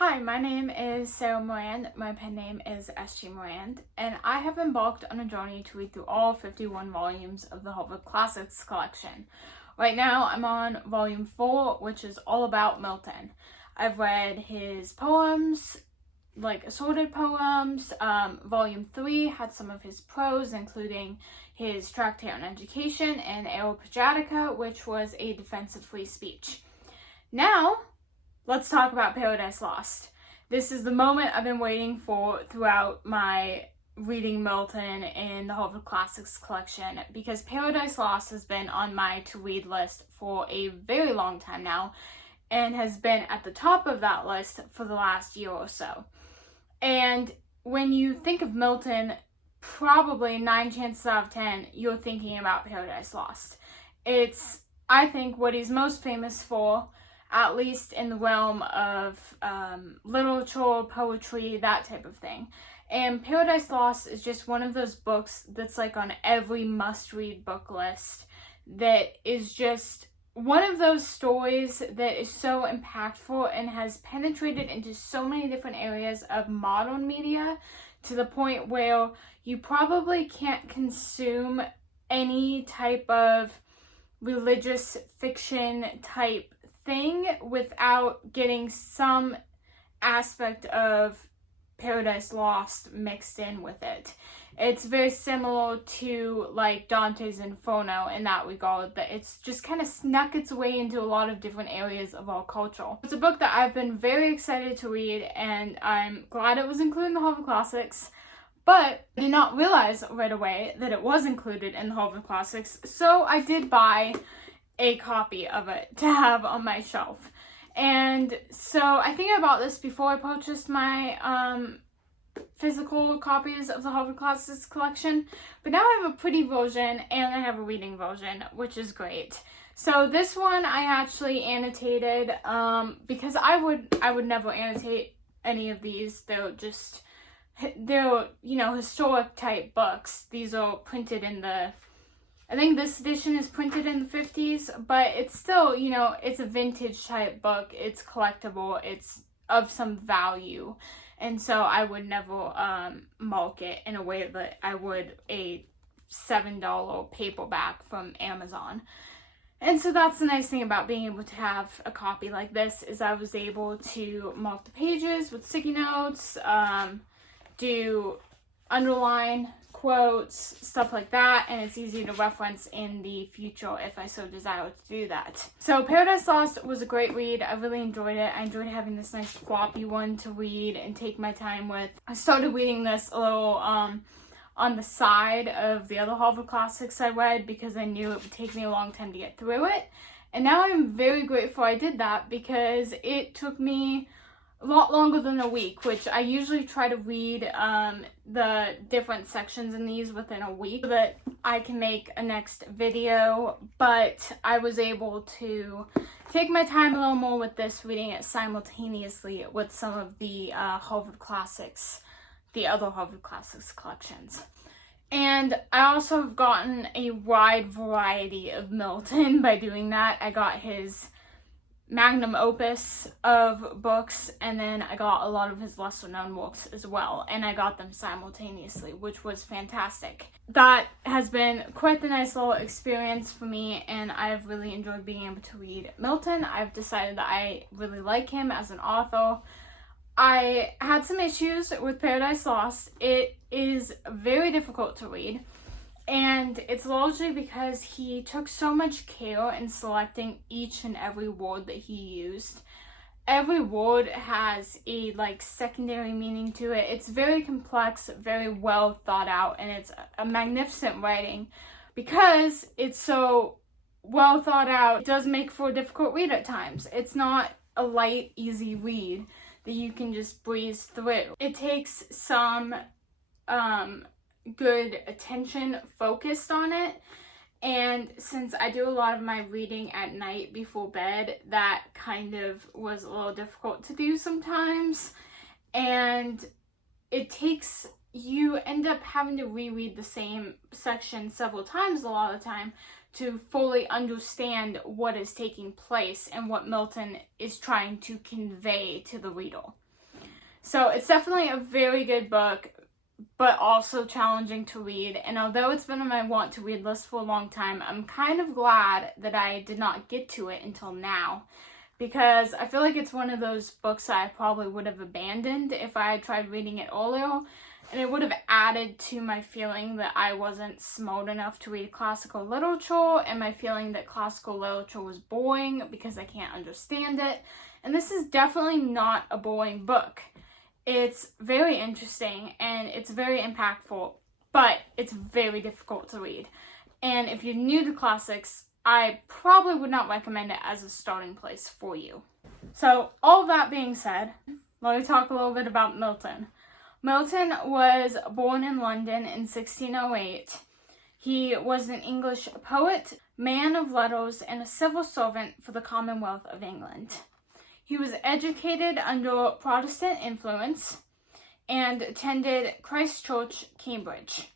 Hi, my name is Sarah Moran. My pen name is S.G. Moran, and I have embarked on a journey to read through all 51 volumes of the Harvard Classics collection. Right now, I'm on volume 4, which is all about Milton. I've read his poems, like assorted poems. Volume 3 had some of his prose, including his Tractate on Education and Areopagitica, which was a defense of free speech. Now, let's talk about Paradise Lost. This is the moment I've been waiting for throughout my reading Milton in the Harvard Classics collection, because Paradise Lost has been on my to-read list for a very long time now and has been at the top of that list for the last year or so. And when you think of Milton, probably 9 chances out of 10, you're thinking about Paradise Lost. It's, I think, what he's most famous for, at least in the realm of literature, poetry, that type of thing. And Paradise Lost is just one of those books that's like on every must-read book list, that is just one of those stories that is so impactful and has penetrated into so many different areas of modern media, to the point where you probably can't consume any type of religious fiction type thing without getting some aspect of Paradise Lost mixed in with it. It's very similar to like Dante's Inferno in that regard, that it's just kind of snuck its way into a lot of different areas of our culture. It's a book that I've been very excited to read, and I'm glad it was included in the Harvard Classics, but I did not realize right away that it was included in the Harvard Classics, so I did buy a copy of it to have on my shelf. And so I think I bought this before I purchased my physical copies of the Harvard Classics collection, but now I have a pretty version and I have a reading version, which is great. So this one I actually annotated because I would never annotate any of these. They're historic type books. These are printed in the, I think this edition is printed in the 50s, but it's still, it's a vintage type book. It's collectible. It's of some value. And so I would never mark it in a way that I would a $7 paperback from Amazon. And so that's the nice thing about being able to have a copy like this, is I was able to mark the pages with sticky notes, underline quotes, stuff like that, and it's easy to reference in the future if I so desire to do that. So Paradise Lost was a great read. I really enjoyed it. I enjoyed having this nice floppy one to read and take my time with. I started reading this a little on the side of the other Harvard Classics I read, because I knew it would take me a long time to get through it. And now I'm very grateful I did that, because it took me a lot longer than a week, which I usually try to read the different sections in these within a week so that I can make a next video, but I was able to take my time a little more with this, reading it simultaneously with some of the Harvard Classics, the other Harvard Classics collections. And I also have gotten a wide variety of Milton by doing that. I got his magnum opus of books, and then I got a lot of his lesser known works as well, and I got them simultaneously, which was fantastic. That has been quite the nice little experience for me, and I've really enjoyed being able to read Milton. I've decided that I really like him as an author. I had some issues with Paradise Lost. It is very difficult to read, and it's largely because he took so much care in selecting each and every word that he used. Every word has a secondary meaning to it. It's very complex, very well thought out, and it's a magnificent writing. Because it's so well thought out, it does make for a difficult read at times. It's not a light, easy read that you can just breeze through. It takes some good attention focused on it, and since I do a lot of my reading at night before bed, that kind of was a little difficult to do sometimes, and you end up having to reread the same section several times a lot of the time to fully understand what is taking place and what Milton is trying to convey to the reader. So it's definitely a very good book, but also challenging to read. And although it's been on my want to read list for a long time, I'm kind of glad that I did not get to it until now, because I feel like it's one of those books that I probably would have abandoned if I had tried reading it earlier, and it would have added to my feeling that I wasn't smart enough to read classical literature, and my feeling that classical literature was boring because I can't understand it. And this is definitely not a boring book. It's very interesting and it's very impactful, but it's very difficult to read. And if you're new to classics, I probably would not recommend it as a starting place for you. So, all that being said, let me talk a little bit about Milton. Milton was born in London in 1608. He was an English poet, man of letters, and a civil servant for the Commonwealth of England. He was educated under Protestant influence and attended Christ Church, Cambridge.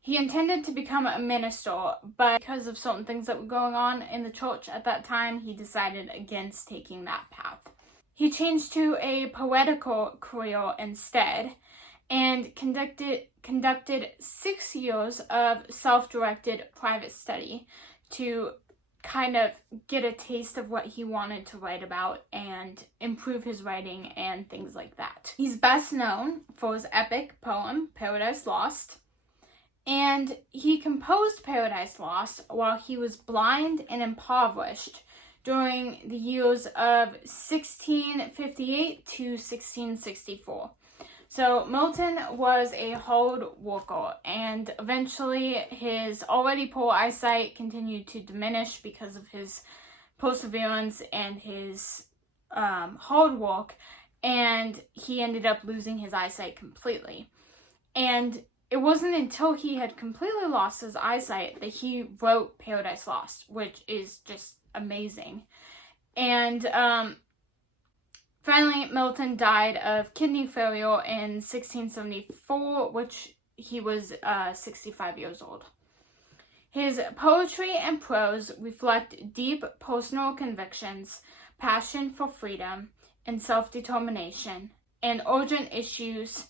He intended to become a minister, but because of certain things that were going on in the church at that time, he decided against taking that path. He changed to a poetical career instead and conducted 6 years of self-directed private study to kind of get a taste of what he wanted to write about and improve his writing and things like that. He's best known for his epic poem, Paradise Lost, and he composed Paradise Lost while he was blind and impoverished during the years of 1658 to 1664. So Milton was a hard worker, and eventually his already poor eyesight continued to diminish because of his perseverance and his hard work, and he ended up losing his eyesight completely. And it wasn't until he had completely lost his eyesight that he wrote Paradise Lost, which is just amazing. And finally, Milton died of kidney failure in 1674, which he was 65 years old. His poetry and prose reflect deep personal convictions, passion for freedom and self-determination, and urgent issues,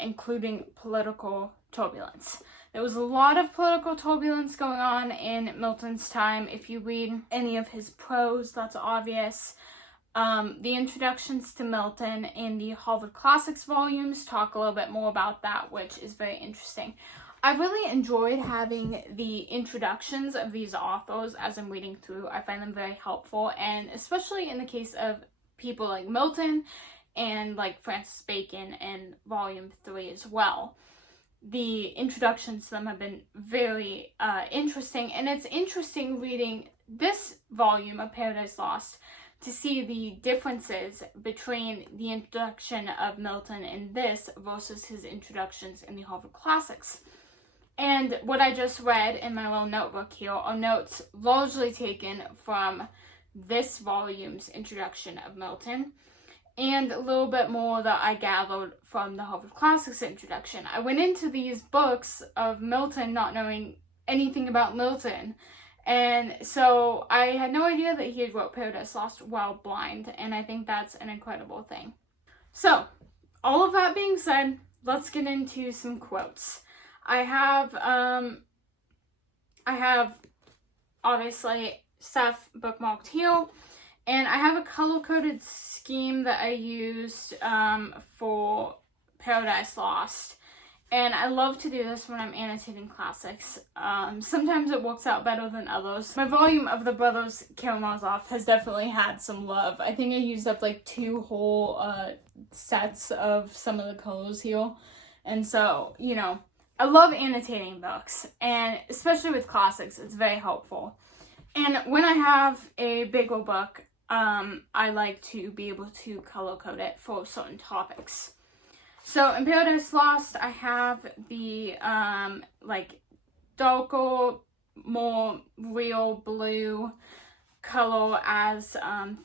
including political turbulence. There was a lot of political turbulence going on in Milton's time. If you read any of his prose, that's obvious. The introductions to Milton in the Harvard Classics volumes talk a little bit more about that, which is very interesting. I really enjoyed having the introductions of these authors as I'm reading through. I find them very helpful, and especially in the case of people like Milton and like Francis Bacon in Volume 3 as well. The introductions to them have been very interesting, and it's interesting reading this volume of Paradise Lost to see the differences between the introduction of Milton in this versus his introductions in the Harvard Classics. And what I just read in my little notebook here are notes largely taken from this volume's introduction of Milton, and a little bit more that I gathered from the Harvard Classics introduction. I went into these books of Milton not knowing anything about Milton, and so I had no idea that he had wrote Paradise Lost while blind, and I think that's an incredible thing. So, all of that being said, let's get into some quotes. I have obviously stuff bookmarked here, and I have a color-coded scheme that I used for Paradise Lost. And I love to do this when I'm annotating classics. Sometimes it works out better than others. My volume of the Brothers Karamazov has definitely had some love. I think I used up like 2 whole sets of some of the colors here. And so, you know, I love annotating books. And especially with classics, it's very helpful. And when I have a bigger book, I like to be able to color code it for certain topics. So in Paradise Lost, I have the like darker, more real blue color as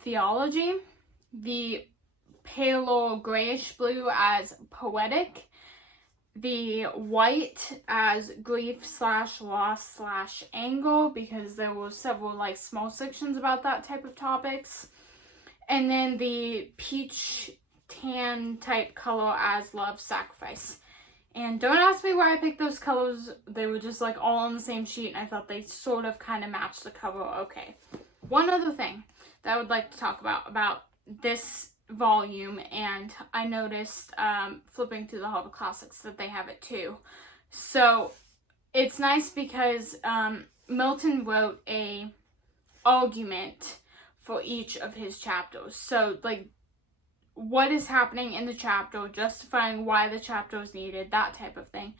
theology, the paler grayish blue as poetic, the white as grief/loss/anger, because there were several like small sections about that type of topics, and then the peach tan type color as Love Sacrifice. And don't ask me why I picked those colors. They were just like all on the same sheet, and I thought they sort of kind of matched the cover okay. One other thing that I would like to talk about this volume, and I noticed flipping through the Harvard Classics that they have it too. So it's nice because Milton wrote a argument for each of his chapters. So like what is happening in the chapter, justifying why the chapter is needed, that type of thing.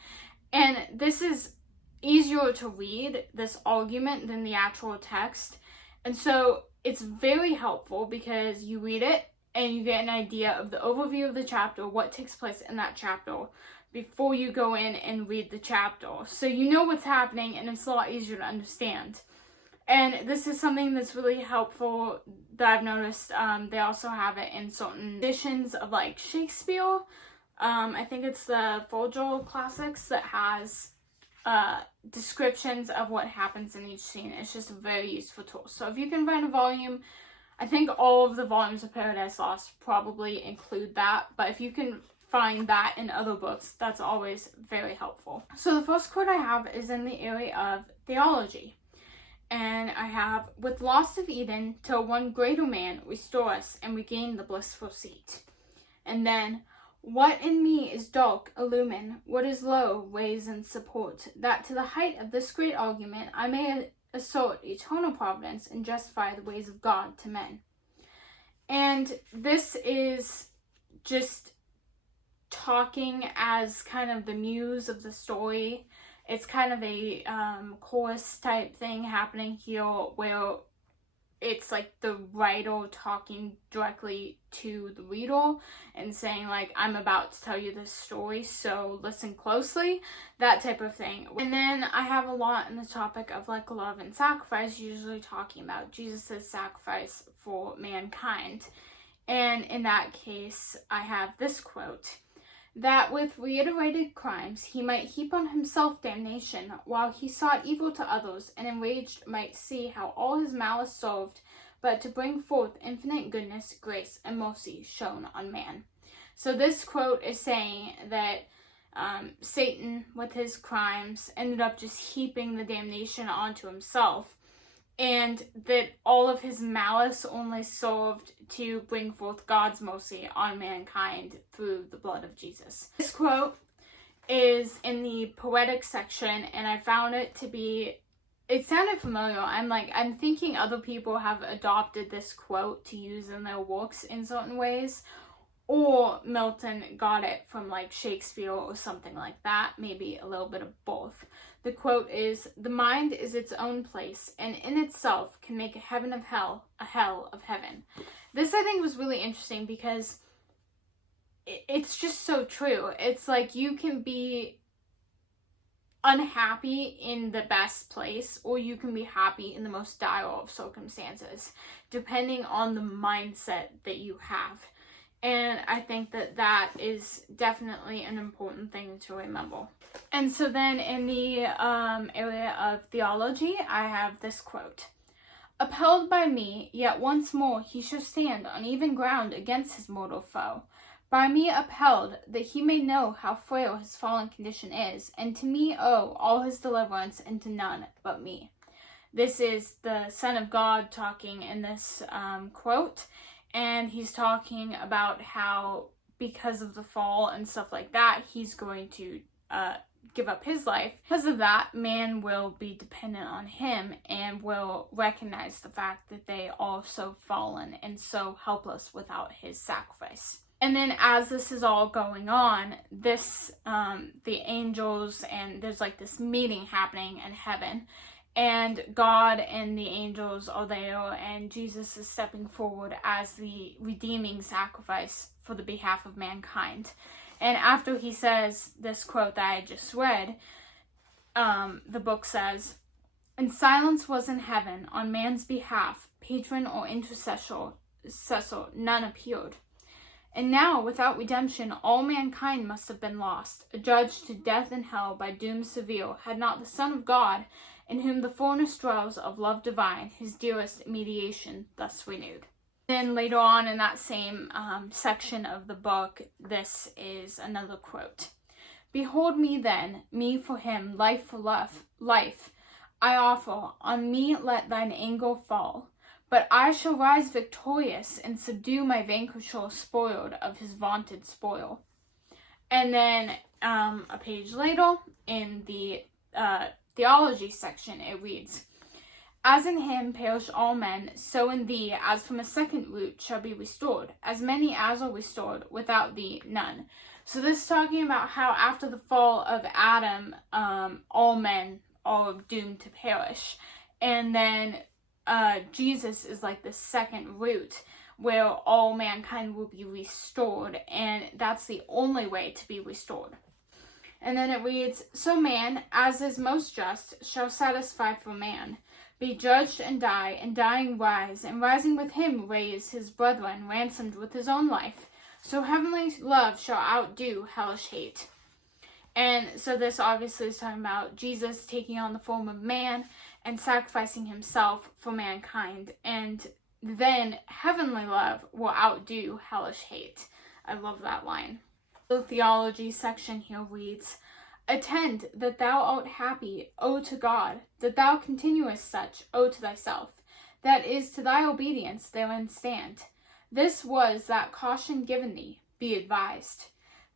And this is easier to read, this argument, than the actual text. And so it's very helpful because you read it and you get an idea of the overview of the chapter, what takes place in that chapter, before you go in and read the chapter. So you know what's happening, and it's a lot easier to understand. And this is something that's really helpful that I've noticed. They also have it in certain editions of like Shakespeare. I think it's the Harvard Classics that has descriptions of what happens in each scene. It's just a very useful tool. So if you can find a volume, I think all of the volumes of Paradise Lost probably include that. But if you can find that in other books, that's always very helpful. So the first quote I have is in the area of theology. And I have, with loss of Eden, till one greater man restore us and regain the blissful seat. And then, what in me is dark, illumine, what is low, raise and support, that to the height of this great argument I may assert eternal providence and justify the ways of God to men. And this is just talking as kind of the muse of the story. It's kind of a chorus type thing happening here where it's like the writer talking directly to the reader and saying like, I'm about to tell you this story, so listen closely, that type of thing. And then I have a lot in the topic of like love and sacrifice, usually talking about Jesus' sacrifice for mankind. And in that case, I have this quote: that with reiterated crimes he might heap on himself damnation, while he sought evil to others, and enraged might see how all his malice served but to bring forth infinite goodness, grace, and mercy shown on man. So this quote is saying that Satan, with his crimes, ended up just heaping the damnation onto himself, and that all of his malice only served to bring forth God's mercy on mankind through the blood of Jesus. This quote is in the poetic section, and I found it to be, it sounded familiar. I'm thinking other people have adopted this quote to use in their works in certain ways, or Milton got it from like Shakespeare or something like that, maybe a little bit of both. The quote is, the mind is its own place, and in itself can make a heaven of hell, a hell of heaven. This I think was really interesting because it's just so true. It's like you can be unhappy in the best place, or you can be happy in the most dire of circumstances, depending on the mindset that you have. And I think that that is definitely an important thing to remember. And so then in the area of theology, I have this quote: upheld by me, yet once more he shall stand on even ground against his mortal foe. By me upheld, that he may know how frail his fallen condition is, and to me owe all his deliverance, and to none but me. This is the Son of God talking in this quote, and he's talking about how because of the fall and stuff like that, he's going to give up his life. Because of that, man will be dependent on him and will recognize the fact that they are so fallen and so helpless without his sacrifice. And then as this is all going on, this, the angels, and there's like this meeting happening in heaven, and God and the angels are there, and Jesus is stepping forward as the redeeming sacrifice for the behalf of mankind. And after he says this quote that I just read, the book says, and silence was in heaven on man's behalf, patron or intercessor, none appeared. And now, without redemption, all mankind must have been lost, adjudged to death and hell by doom severe, had not the Son of God, in whom the fullness dwells of love divine, his dearest mediation thus renewed. Then later on in that same section of the book, this is another quote. Behold me then, me for him, life for life I offer, on me let thine anger fall. But I shall rise victorious and subdue my vanquisher spoiled of his vaunted spoil. And then a page later in the theology section, it reads, As in him perish all men, so in thee, as from a second root, shall be restored. As many as are restored, without thee none. So this is talking about how after the fall of Adam, all men are doomed to perish. And then Jesus is like the second root where all mankind will be restored. And that's the only way to be restored. And then it reads, So man, as is most just, shall satisfy for man, be judged and die, and dying rise, and rising with him raise his brethren, ransomed with his own life. So heavenly love shall outdo hellish hate. And so this obviously is talking about Jesus taking on the form of man and sacrificing himself for mankind. And then heavenly love will outdo hellish hate. I love that line. The theology section here reads, Attend that thou art happy, O to God, that thou continuest such, O to thyself, that is to thy obedience therein stand. This was that caution given thee, be advised.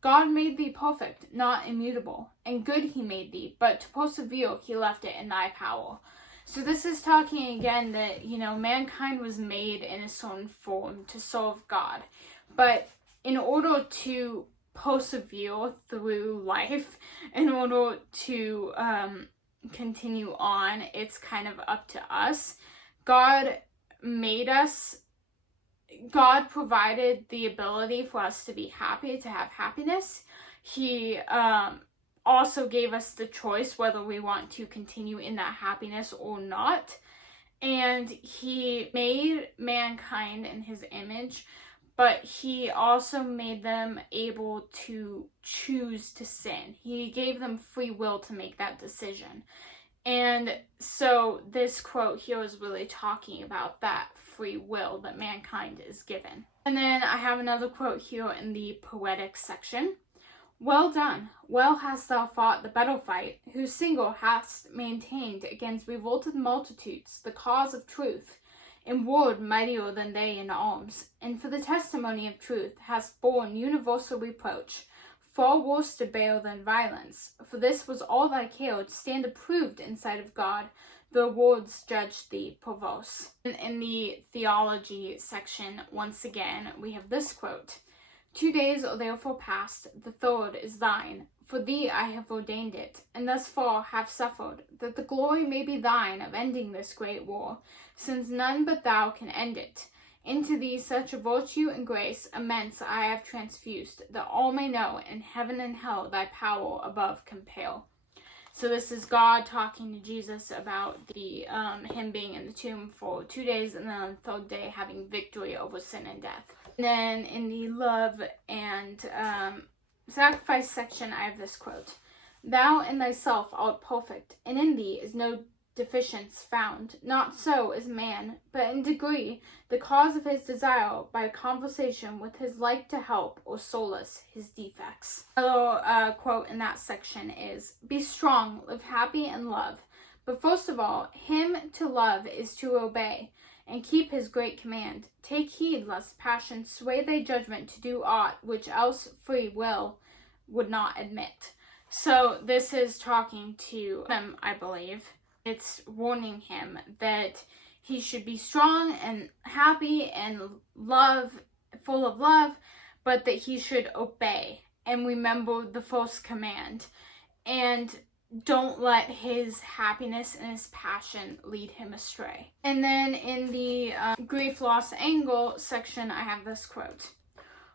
God made thee perfect, not immutable, and good he made thee, but to persevere he left it in thy power. So this is talking again that, mankind was made in a certain form to serve God. But in order to persevere through life, in order to continue on, it's kind of up to us. God made us. God provided the ability for us to be happy, to have happiness. He also gave us the choice whether we want to continue in that happiness or not. And he made mankind in his image, but he also made them able to choose to sin. He gave them free will to make that decision. And so this quote here is really talking about that free will that mankind is given. And then I have another quote here in the poetic section. Well done, well hast thou fought the battle fight, whose single hast maintained against revolted multitudes the cause of truth, in word mightier than they in arms, and for the testimony of truth hast borne universal reproach, far worse to bear than violence, for this was all thy care to stand approved in sight of God, the words judged thee perverse. In the theology section, once again, we have this quote. 2 days are therefore past, the third is thine. For thee I have ordained it, and thus far have suffered, that the glory may be thine of ending this great war, since none but thou can end it. Into thee such a virtue and grace immense I have transfused, that all may know in heaven and hell thy power above compel. So this is God talking to Jesus about the him being in the tomb for 2 days, and then on the third day having victory over sin and death. And then in the love and sacrifice section, I have this quote. Thou in thyself art perfect, and in thee is no deficience found. Not so is man, but in degree the cause of his desire by conversation with his like to help or solace his defects. Another quote in that section is, Be strong, live happy, and love. But first of all, him to love is to obey, and keep his great command. Take heed lest passion sway thy judgment to do aught which else free will would not admit. So this is talking to him, I believe. It's warning him that he should be strong and happy and full of love, but that he should obey and remember the first command. And don't let his happiness and his passion lead him astray. And then in the grief, loss, anger section, I have this quote.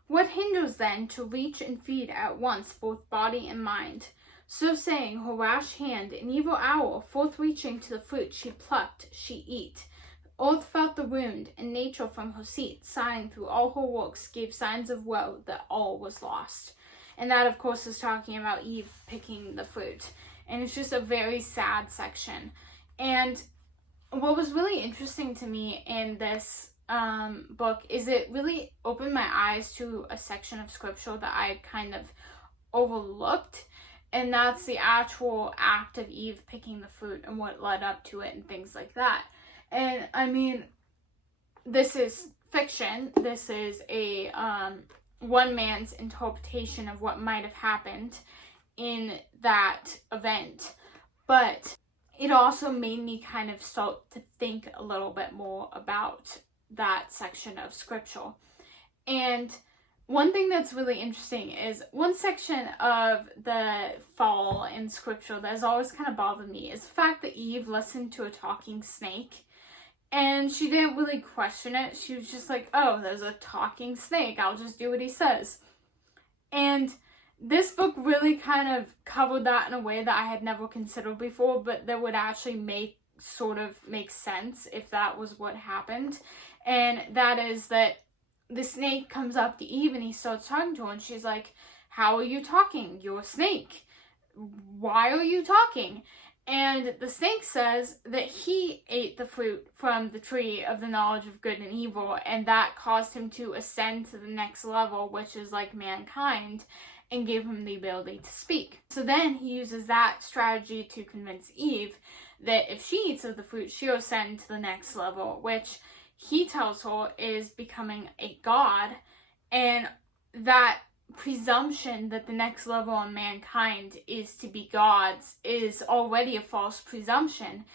What hinders then to reach and feed at once both body and mind? So saying, her rash hand in evil hour, forth reaching to the fruit she plucked, she eat. Earth felt the wound, and nature from her seat, sighing through all her works, gave signs of woe that all was lost. And that, of course, is talking about Eve picking the fruit. And it's just a very sad section. And what was really interesting to me in this book is it really opened my eyes to a section of scripture that I kind of overlooked, and that's the actual act of Eve picking the fruit and what led up to it and things like that. And I mean, this is fiction. This is a one man's interpretation of what might have happened in that event, but it also made me kind of start to think a little bit more about that section of scripture. And one thing that's really interesting is one section of the fall in scripture that has always kind of bothered me is the fact that Eve listened to a talking snake and she didn't really question it. She was just like, oh, there's a talking snake, I'll just do what he says. And this book really kind of covered that in a way that I had never considered before, but that would actually make sense if that was what happened. And that is that the snake comes up to Eve and he starts talking to her, and she's like, how are you talking? You're a snake. Why are you talking? And the snake says that he ate the fruit from the tree of the knowledge of good and evil, and that caused him to ascend to the next level, which is like mankind, and gave him the ability to speak. So then he uses that strategy to convince Eve that if she eats of the fruit, she'll ascend to the next level, which he tells her is becoming a god, and that presumption that the next level on mankind is to be gods is already a false presumption,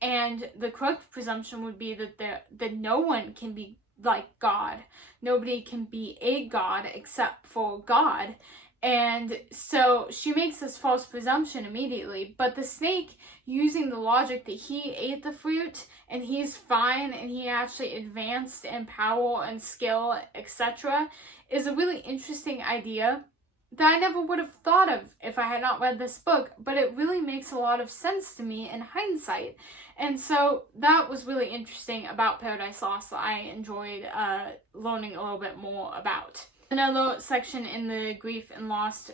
and the correct presumption would be that no one can be like God. Nobody can be a god except for God. And so she makes this false presumption immediately, but the snake, using the logic that he ate the fruit and he's fine and he actually advanced in power and skill, etc., is a really interesting idea that I never would have thought of if I had not read this book, but it really makes a lot of sense to me in hindsight. And so that was really interesting about Paradise Lost that I enjoyed learning a little bit more about. Another section in the grief and lost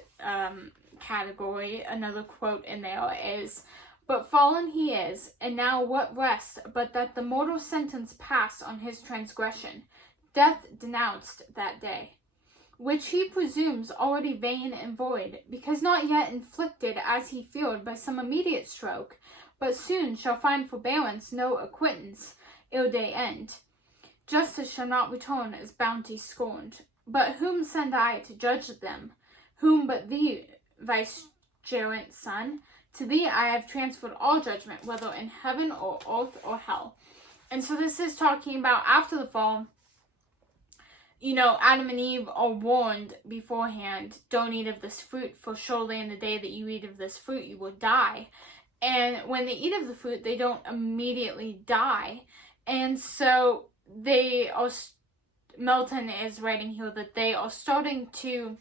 category, another quote in there is, but fallen he is, and now what rest but that the mortal sentence passed on his transgression, death denounced that day, which he presumes already vain and void, because not yet inflicted as he feared by some immediate stroke, but soon shall find forbearance no acquittance, ere day end. Justice shall not return as bounty scorned. But whom send I to judge them? Whom but thee, vicegerent son? To thee I have transferred all judgment, whether in heaven or earth or hell. And so this is talking about after the fall, Adam and Eve are warned beforehand, don't eat of this fruit, for surely in the day that you eat of this fruit, you will die. And when they eat of the fruit, they don't immediately die. And so Milton is writing here that they are starting to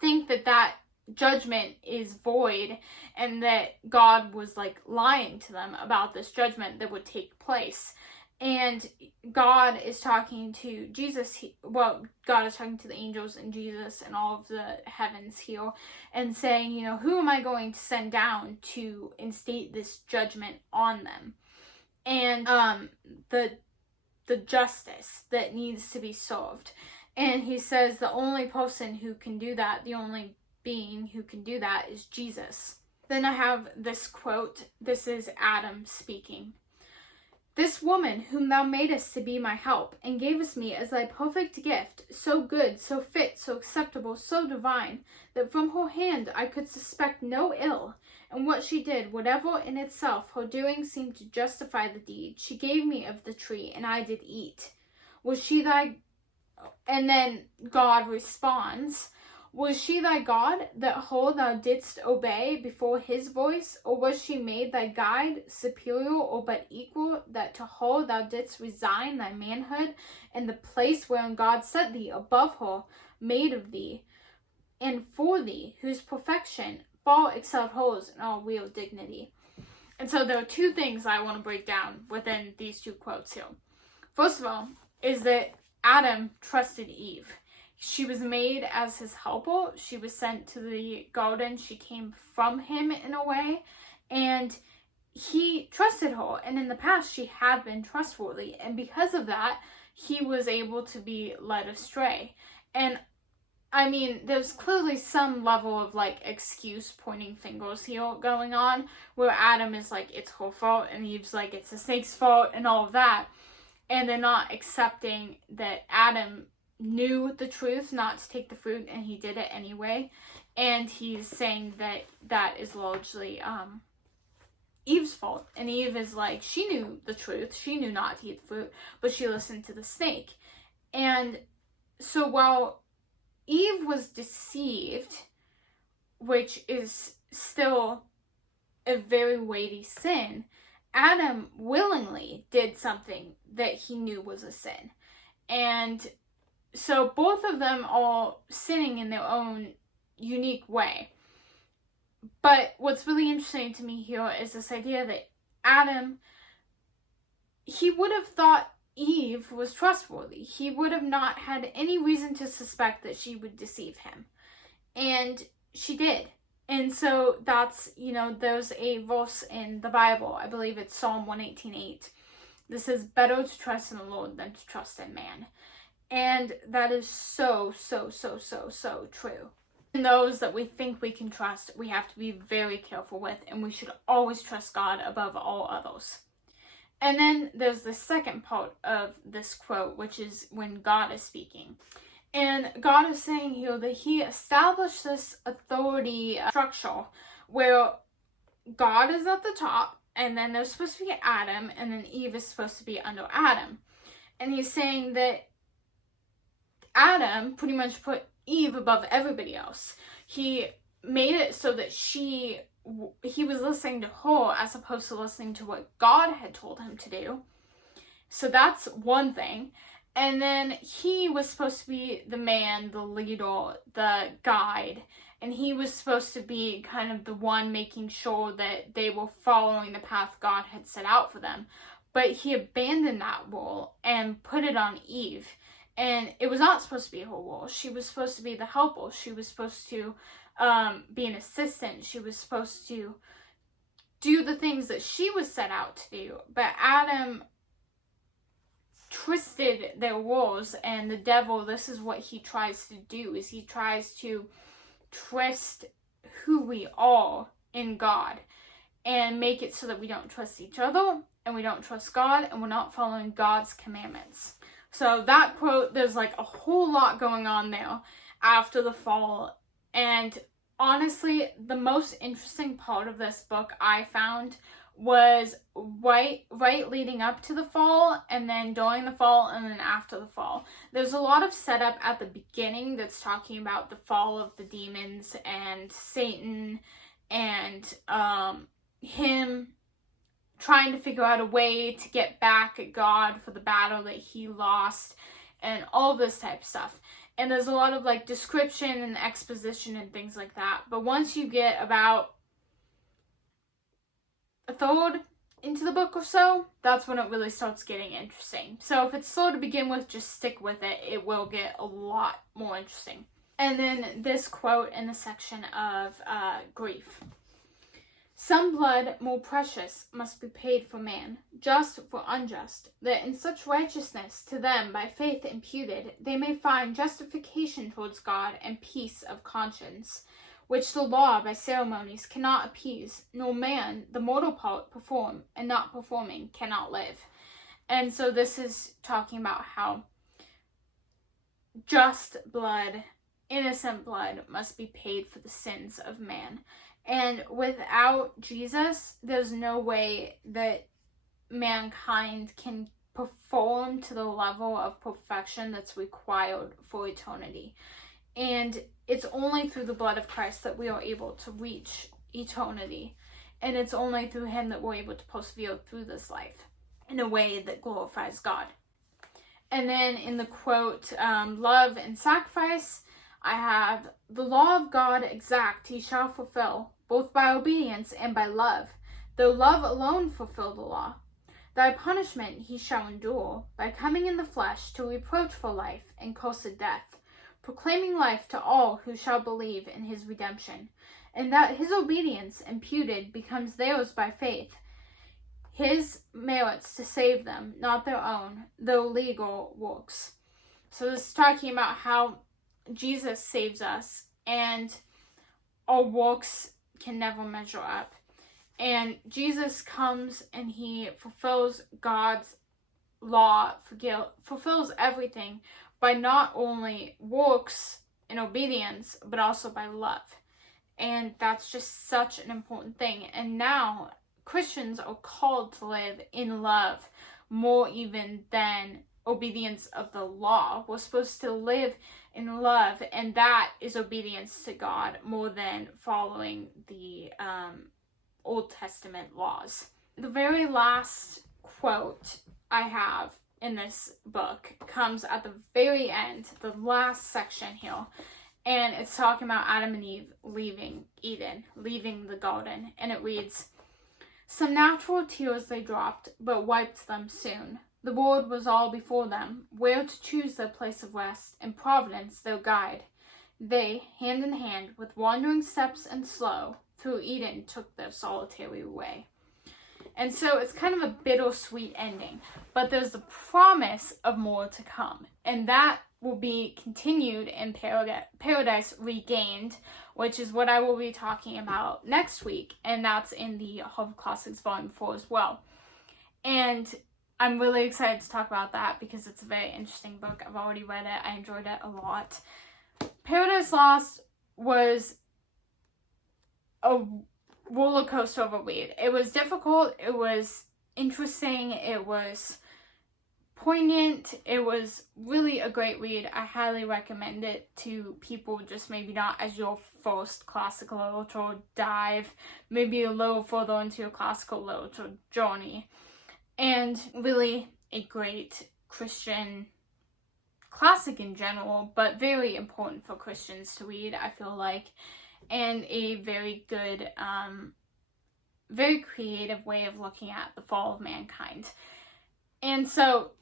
think that judgment is void and that God was lying to them about this judgment that would take place. And God is talking to Jesus, God is talking to the angels and Jesus and all of the heavens here and saying, who am I going to send down to instate this judgment on them? And the justice that needs to be served. And he says the only person who can do that, the only being who can do that is Jesus. Then I have this quote. This is Adam speaking. This woman whom thou madest to be my help, and gavest me as thy perfect gift, so good, so fit, so acceptable, so divine, that from her hand I could suspect no ill, and what she did, whatever in itself her doing seemed to justify the deed, she gave me of the tree, and I did eat. Was she thy... And then God responds, was she thy God, that her thou didst obey before his voice? Or was she made thy guide, superior or but equal, that to her thou didst resign thy manhood, and the place wherein God set thee above her, made of thee, and for thee, whose perfection far excelled hers in all real dignity? And so there are two things I want to break down within these two quotes here. First of all, is that Adam trusted Eve. She was made as his helper. She was sent to the garden. She came from him in a way. And he trusted her. And in the past, she had been trustworthy. And because of that, he was able to be led astray. And I mean, there's clearly some level of like excuse pointing fingers here going on, where Adam is like, it's her fault, and Eve's like, it's the snake's fault, and all of that. And they're not accepting that Adam knew the truth not to take the fruit, and he did it anyway. And he's saying that that is largely Eve's fault. And Eve is like, she knew the truth, she knew not to eat the fruit, but she listened to the snake. And so while Eve was deceived, which is still a very weighty sin, Adam willingly did something that he knew was a sin. And so both of them are sinning in their own unique way. But what's really interesting to me here is this idea that Adam, he would have thought Eve was trustworthy. He would have not had any reason to suspect that she would deceive him. And she did. And so that's, there's a verse in the Bible. I believe it's Psalm 118:8. This says, better to trust in the Lord than to trust in man. And that is so, so, so, so, so true. And those that we think we can trust, we have to be very careful with, and we should always trust God above all others. And then there's the second part of this quote, which is when God is speaking. And God is saying here that he established this authority structure where God is at the top, and then there's supposed to be Adam, and then Eve is supposed to be under Adam. And he's saying that Adam pretty much put Eve above everybody else. He made it so that he was listening to her as opposed to listening to what God had told him to do. So that's one thing. And then he was supposed to be the man, the leader, the guide. And he was supposed to be kind of the one making sure that they were following the path God had set out for them. But he abandoned that role and put it on Eve. And it was not supposed to be her role. She was supposed to be the helper. She was supposed to be an assistant. She was supposed to do the things that she was set out to do. But Adam twisted their roles, and the devil, this is what he tries to do, is he tries to twist who we are in God and make it so that we don't trust each other, and we don't trust God, and we're not following God's commandments. So that quote, there's like a whole lot going on there after the fall. And honestly, the most interesting part of this book I found was right leading up to the fall, and then during the fall, and then after the fall. There's a lot of setup at the beginning that's talking about the fall of the demons and Satan and him trying to figure out a way to get back at God for the battle that he lost and all this type of stuff. And there's a lot of like description and exposition and things like that. But once you get about a third into the book or so, that's when it really starts getting interesting. So if it's slow to begin with, just stick with it. It will get a lot more interesting. And then this quote in the section of grief. Some blood more precious must be paid for man, just for unjust, that in such righteousness to them by faith imputed, they may find justification towards God and peace of conscience, which the law by ceremonies cannot appease, nor man, the mortal part, perform, and not performing cannot live. And so this is talking about how just blood, innocent blood, must be paid for the sins of man. And without Jesus, there's no way that mankind can perform to the level of perfection that's required for eternity. And it's only through the blood of Christ that we are able to reach eternity. And it's only through him that we're able to persevere through this life in a way that glorifies God. And then in the quote, love and sacrifice, I have, the law of God exact he shall fulfill, both by obedience and by love, though love alone fulfill the law. Thy punishment he shall endure, by coming in the flesh to reproach for life and cursed death, proclaiming life to all who shall believe in his redemption, and that his obedience imputed becomes theirs by faith. his merits to save them, not their own, though legal works. So this is talking about how Jesus saves us, and our works can never measure up. And Jesus comes and he fulfills God's law, fulfills everything by not only works and obedience, but also by love. And that's just such an important thing. And now Christians are called to live in love more even than obedience of the law. We're supposed to live in love, and that is obedience to God more than following the Old Testament laws. The very last quote I have in this book comes at the very end, the last section here, and it's talking about Adam and Eve leaving Eden, leaving the garden, and it reads, "Some natural tears they dropped, but wiped them soon. The world was all before them, where to choose their place of rest, and Providence their guide. They, hand in hand, with wandering steps and slow, through Eden took their solitary way." And so it's kind of a bittersweet ending, but there's the promise of more to come, and that will be continued in Paradise Regained, which is what I will be talking about next week, and that's in the Harvard Classics Volume 4 as well. And I'm really excited to talk about that because it's a very interesting book. I've already read it. I enjoyed it a lot. Paradise Lost was a roller coaster of a read. It was difficult, it was interesting, it was poignant, it was really a great read. I highly recommend it to people just maybe not as your first classical literature dive, maybe a little further into your classical literature journey. And really a great Christian classic in general, but very important for Christians to read, I feel like. And a very good, very creative way of looking at the fall of mankind. And so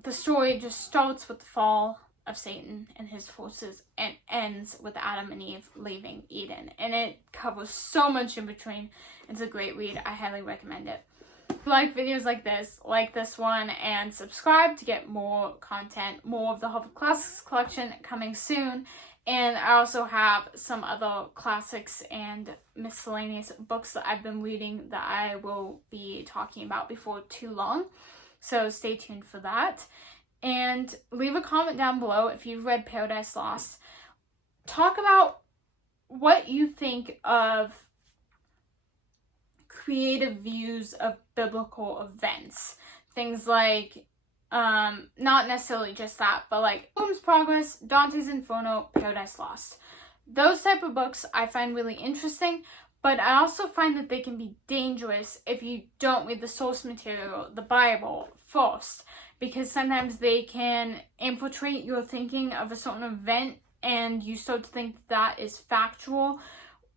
the story just starts with the fall of Satan and his forces and ends with Adam and Eve leaving Eden. And it covers so much in between. It's a great read. I highly recommend it. If you like videos like this one, and subscribe to get more content, more of the Harvard Classics collection coming soon. And I also have some other classics and miscellaneous books that I've been reading that I will be talking about before too long. So stay tuned for that. And leave a comment down below if you've read Paradise Lost. Talk about what you think of creative views of biblical events. Things like not necessarily just that, but like Pilgrim's Progress, Dante's Inferno, Paradise Lost. Those type of books I find really interesting, but I also find that they can be dangerous if you don't read the source material, the Bible, first, because sometimes they can infiltrate your thinking of a certain event and you start to think that is factual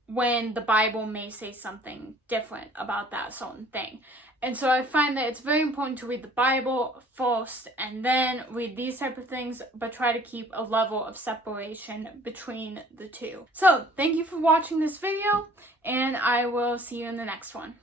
when the Bible may say something different about that certain thing. And so I find that it's very important to read the Bible first and then read these type of things, but try to keep a level of separation between the two. So thank you for watching this video, and I will see you in the next one.